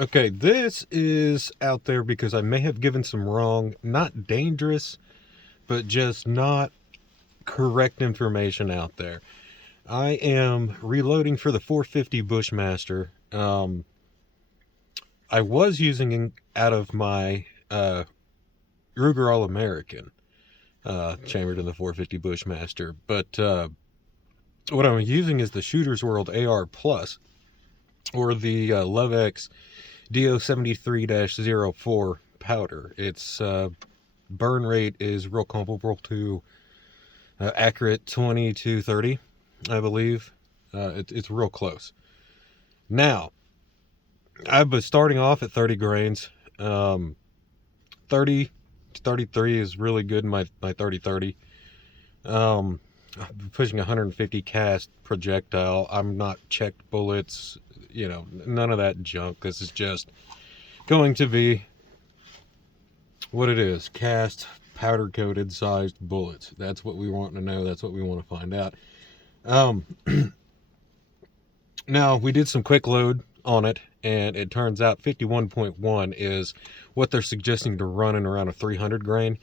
Okay, this is out there because I may have given some wrong, not dangerous, but just not correct information out there. I am reloading for the 450 Bushmaster. I was using out of my Ruger All-American, chambered in the 450 Bushmaster, but what I'm using is the Shooter's World AR Plus, or the lovex D073-04 powder. Its burn rate is real comparable to accurate 20 to 30, I believe. It's real close. Now, I was starting off at 30 grains. 30 to 33 is really good in my 30-30. I'm pushing 150 cast projectile. I'm not checked bullets, none of that junk. This is just going to be what it is: cast, powder coated sized bullets. That's what we want to know. That's what we want to find out. Now, we did some quick load on it, and it turns out 51.1 is what they're suggesting to run in around a 300 grain.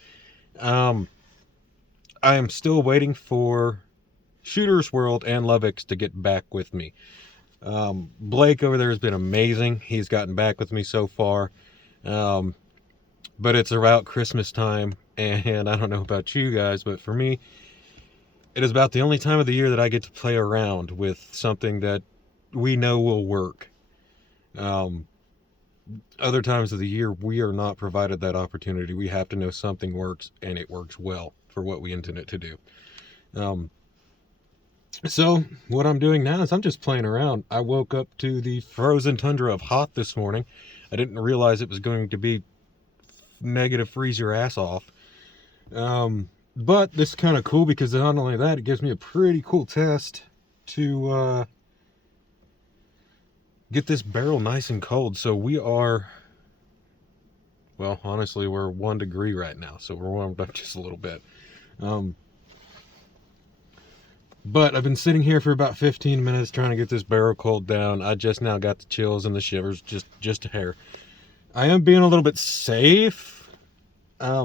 I am still waiting for Shooter's World and lovex to get back with me. Blake over there has been amazing. He's gotten back with me so far. But it's about Christmas time, and I don't know about you guys, but for me, it is about the only time of the year that I get to play around with something that we know will work. Other times of the year, we are not provided that opportunity. We have to know something works, and it works well for what we intend it to do. So what I'm doing now is I'm just playing around. I woke up to the frozen tundra of hot this morning. I didn't realize it was going to be negative freeze your ass off. But this is kind of cool because not only that, it gives me a pretty cool test to get this barrel nice and cold. So we are, well, honestly, we're 1 degree right now, so we're warmed up just a little bit. But I've been sitting here for about 15 minutes trying to get this barrel cold down. I just now got the chills and the shivers, just a hair. I am being a little bit safe.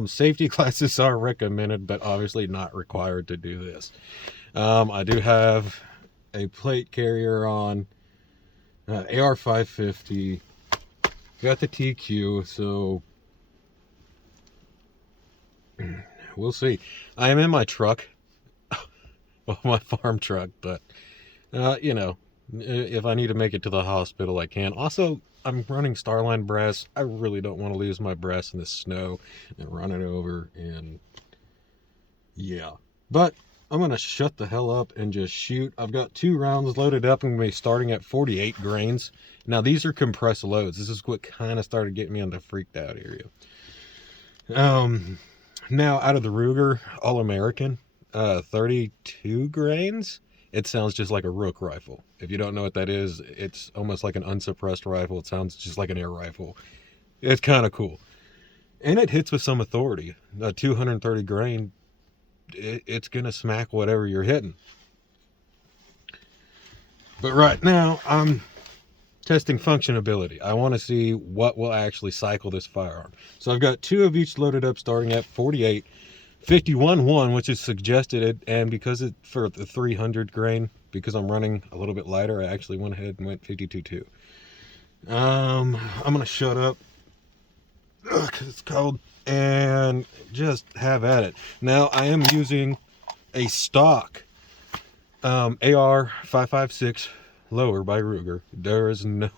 Safety classes are recommended, but obviously not required to do this. I do have a plate carrier on, AR 550, got the TQ, so we'll see. I am in my truck, well, my farm truck, but if I need to make it to the hospital, I can. Also, I'm running Starline brass. I really don't want to lose my brass in the snow and run it over, and yeah. But I'm going to shut the hell up and just shoot. I've got 2 rounds loaded up. I'm going to be starting at 48 grains. Now, these are compressed loads. This is what kind of started getting me on the freaked out area. Now, out of the Ruger All-American, 32 grains. It sounds just like a Rook rifle. If you don't know what that is, it's almost like an unsuppressed rifle. It sounds just like an air rifle. It's kind of cool. And it hits with some authority. A 230 grain, it's going to smack whatever you're hitting. But right now, I'm testing functionability. I want to see what will actually cycle this firearm. So I've got 2 of each loaded up starting at 48. 51.1, which is suggested, and because it for the 300 grain, because I'm running a little bit lighter, I actually went ahead and went 52.2. I'm gonna shut up because it's cold and just have at it. Now I am using a stock AR 556 lower by Ruger. There is no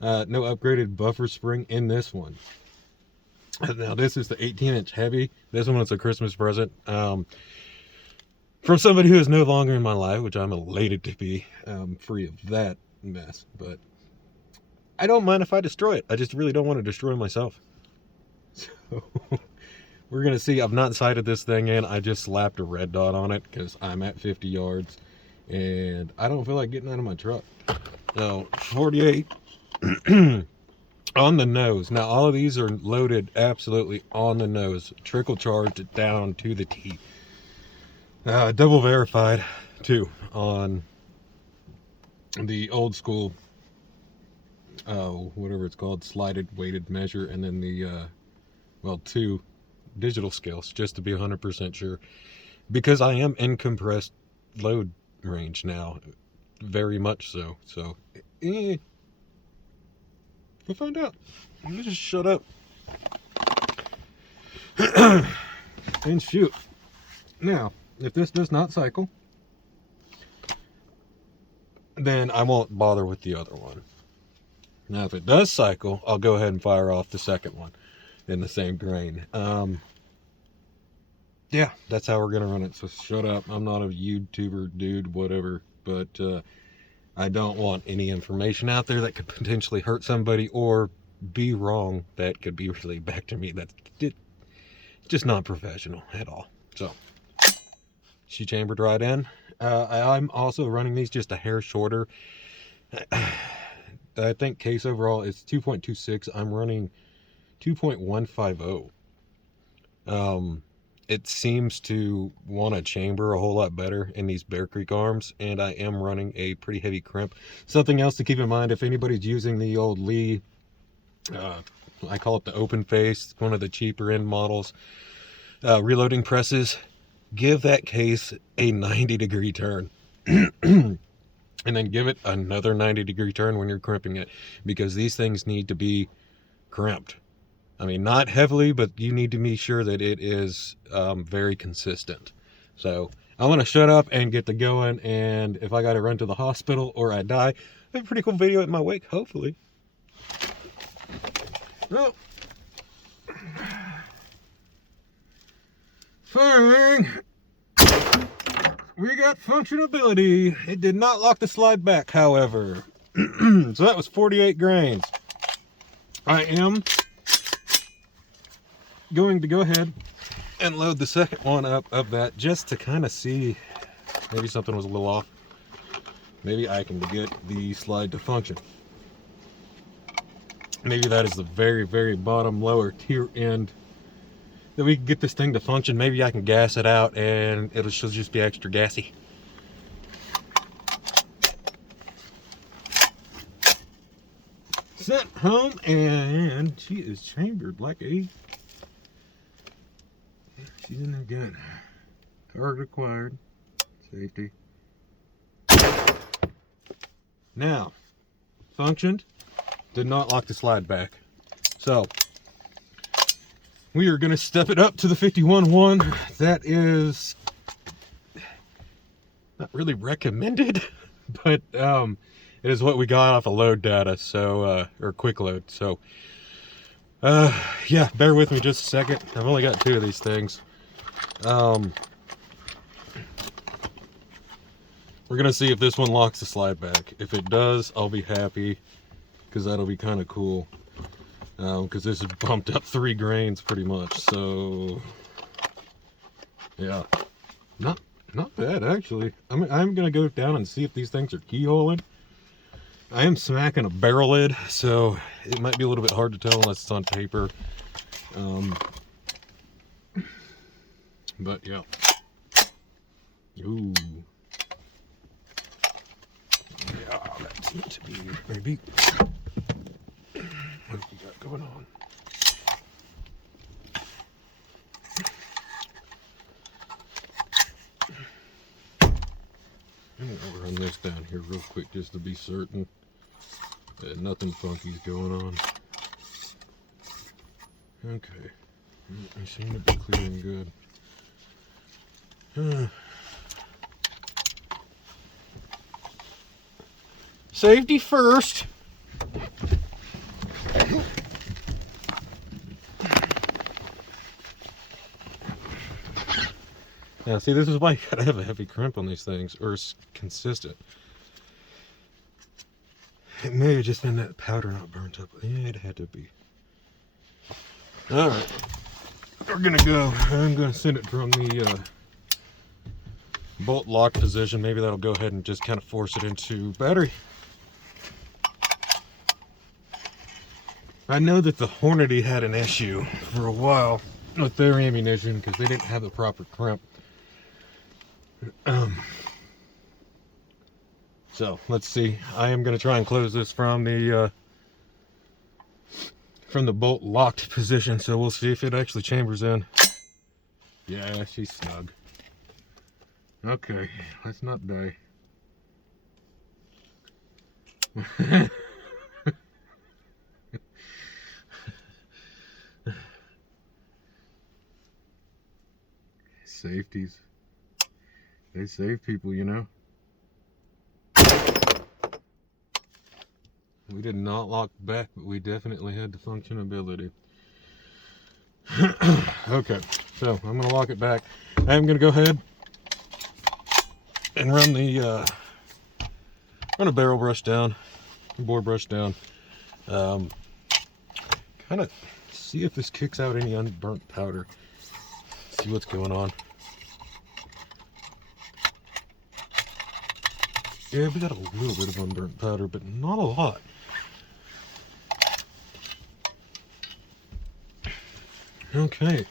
upgraded buffer spring in this one. Now, this is the 18-inch heavy. This one is a Christmas present from somebody who is no longer in my life, which I'm elated to be free of that mess. But I don't mind if I destroy it. I just really don't want to destroy myself. So we're going to see. I've not sighted this thing in. I just slapped a red dot on it because I'm at 50 yards. And I don't feel like getting out of my truck. So, 48. On the nose. Now, all of these are loaded absolutely on the nose. Trickle charged down to the T. Double verified, too, on the old school whatever it's called, slided weighted measure, and then the well, 2 digital scales, just to be 100% sure, because I am in compressed load range now, very much so. So we'll find out. Let me just shut up and shoot. Now, if this does not cycle, then I won't bother with the other one. Now, if it does cycle, I'll go ahead and fire off the second one in the same grain. Yeah, that's how we're going to run it. So shut up. I'm not a YouTuber, dude, whatever. But I don't want any information out there that could potentially hurt somebody or be wrong that could be relayed back to me. That's just not professional at all. So she chambered right in. I'm also running these just a hair shorter. I think case overall is 2.26. I'm running 2.150. It seems to want to chamber a whole lot better in these Bear Creek arms, and I am running a pretty heavy crimp. Something else to keep in mind, if anybody's using the old Lee, I call it the open face, one of the cheaper end models, reloading presses, give that case a 90-degree turn. And then give it another 90-degree turn when you're crimping it, because these things need to be crimped. I mean, not heavily, but you need to be sure that it is very consistent. So I'm going to shut up and get to going, and if I got to run to the hospital or I die, I have a pretty cool video at my wake, hopefully. Well, firing. We got functionability. It did not lock the slide back, however. So that was 48 grains. I am going to go ahead and load the second one up of that, just to kind of see, maybe something was a little off. Maybe I can get the slide to function. Maybe that is the very, very bottom lower tier end that we can get this thing to function. Maybe I can gas it out and she'll just be extra gassy. Sent home, and she is chambered like a... She's in there good. Target acquired. Safety. Now, functioned. Did not lock the slide back. So, we are going to step it up to the 51.1. That is not really recommended, but it is what we got off of load data, so or quick load. So, yeah, bear with me just a second. I've only got 2 of these things. We're gonna see if this one locks the slide back. If it does, I'll be happy, because that'll be kind of cool. Because this is bumped up 3 grains pretty much. So yeah, not bad actually. I'm gonna go down and see if these things are keyholing. I am smacking a barrel lid, so it might be a little bit hard to tell unless it's on paper. But yeah. Ooh. Yeah, that seems to be maybe. What have we got going on? I'm gonna run this down here real quick just to be certain that nothing funky's going on. Okay. I seem to be clearing good. Safety first. Now, see, this is why you gotta have a heavy crimp on these things, or it's consistent. It may have just been that powder not burnt up. Yeah, it had to be. Alright. We're gonna go. I'm gonna send it from the bolt lock position. Maybe that'll go ahead and just kind of force it into battery. I know that the Hornady had an issue for a while with their ammunition because they didn't have the proper crimp. So let's see. I am going to try and close this from the from the bolt locked position, so we'll see if it actually chambers in. Yeah, she's snug. Okay, let's not die. Safeties. They save people, you know. We did not lock back, but we definitely had the functionability. Okay, so I'm going to lock it back. I am going to go ahead and run the run a barrel brush down, bore brush down. Kind of see if this kicks out any unburnt powder. See what's going on. Yeah, we got a little bit of unburnt powder, but not a lot. Okay.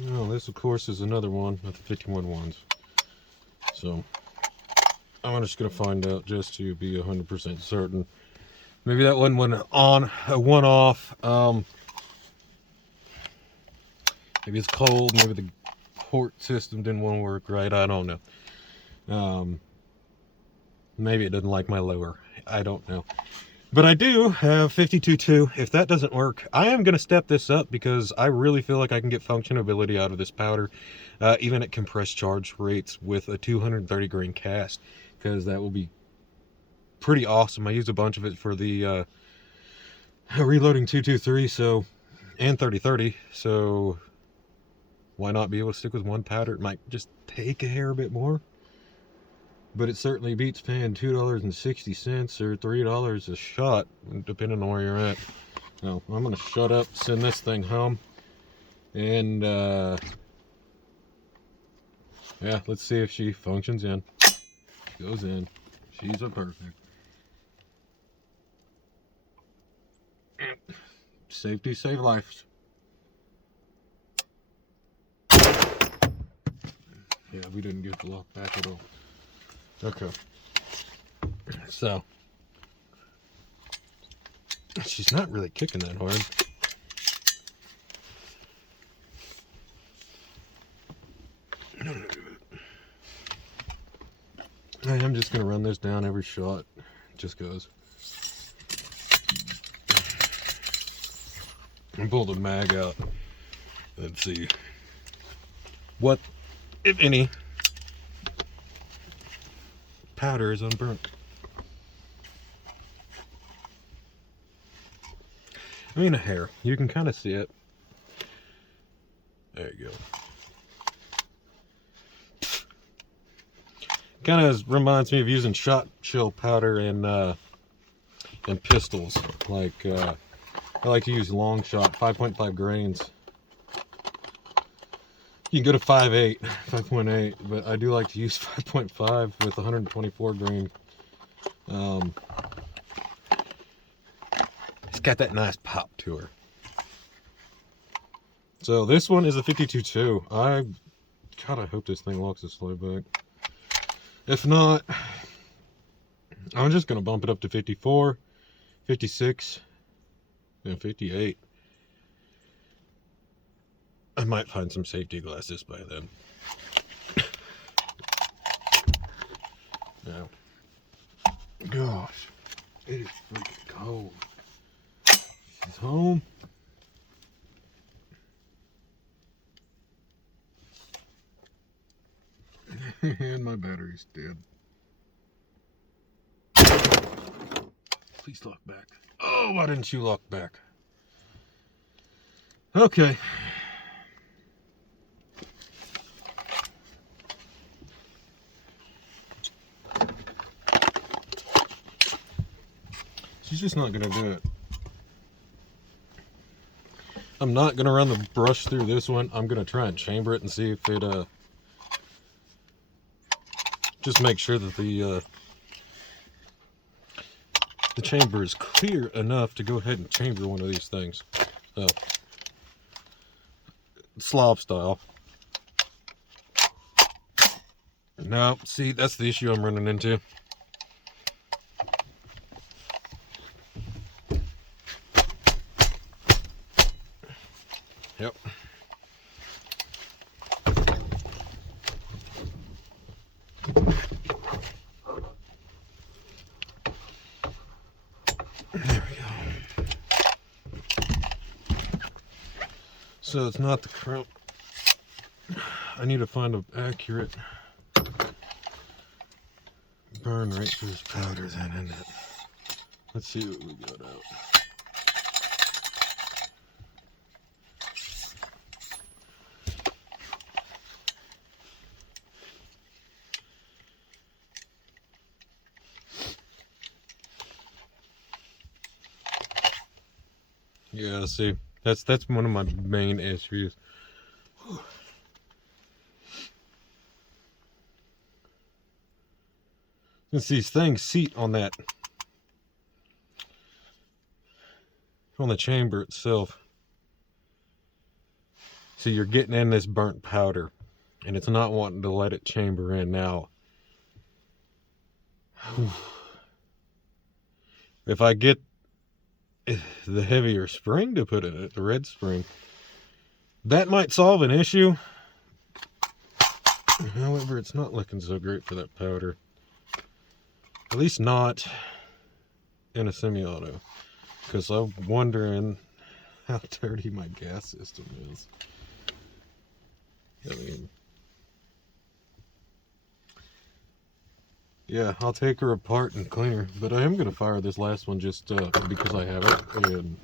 Well, this of course is another one of the 51 ones. So I'm just gonna find out just to be 100% certain. Maybe that one went on, one off. Maybe it's cold. Maybe the port system didn't want to work right. I don't know. Maybe it doesn't like my lower. I don't know. But I do have 52.2. If that doesn't work, I am going to step this up because I really feel like I can get functionability out of this powder, even at compressed charge rates with a 230 grain cast, because that will be pretty awesome. I used a bunch of it for the reloading 223 and 3030, so why not be able to stick with one powder? It might just take a hair bit more, but it certainly beats paying $2.60 or $3 a shot, depending on where you're at. Now, I'm going to shut up, send this thing home, and yeah, let's see if she functions in. Goes in. She's a perfect. Safety save lives. Yeah, we didn't get the lock back at all. Okay. So, she's not really kicking that hard. I'm just going to run this down every shot. It just goes. And pull the mag out. Let's see what, if any, powder is unburnt. I mean, a hair. You can kind of see it. There you go. Kind of reminds me of using shot shell powder in pistols. Like I like to use long shot, 5.5 grains. You can go to 5.8, but I do like to use 5.5 with 124 grain. It's got that nice pop to her. So this one is a 52.2. I hope this thing locks its slow back. If not, I'm just going to bump it up to 54, 56, and 58. I might find some safety glasses by then. Now, gosh, it is freaking cold. She's home. And my battery's dead. Please lock back. Oh, why didn't you lock back? Okay. She's just not gonna do it. I'm not gonna run the brush through this one. I'm gonna try and chamber it and see if it just make sure that the chamber is clear enough to go ahead and chamber one of these things. So slob style. No, see, that's the issue I'm running into. Yep. There we go. So it's not the crimp. I need to find an accurate burn rate for this powder then, isn't it? Let's see what we got out. Yeah, see, that's one of my main issues. Since these things seat on that, on the chamber itself, so you're getting in this burnt powder, and it's not wanting to let it chamber in now. If I get the heavier spring to put in it, the red spring, that might solve an issue. However, it's not looking so great for that powder. At least not in a semi-auto, because I'm wondering how dirty my gas system is. I mean, yeah, I'll take her apart and clean her, but I am going to fire this last one just because I have it, and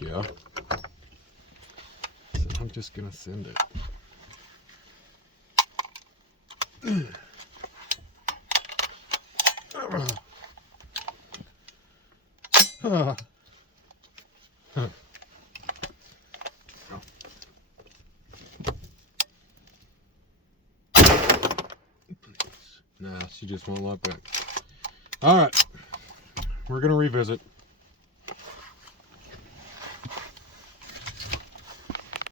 yeah. So I'm just going to send it. Nah, she just won't lock back. Alright, we're going to revisit.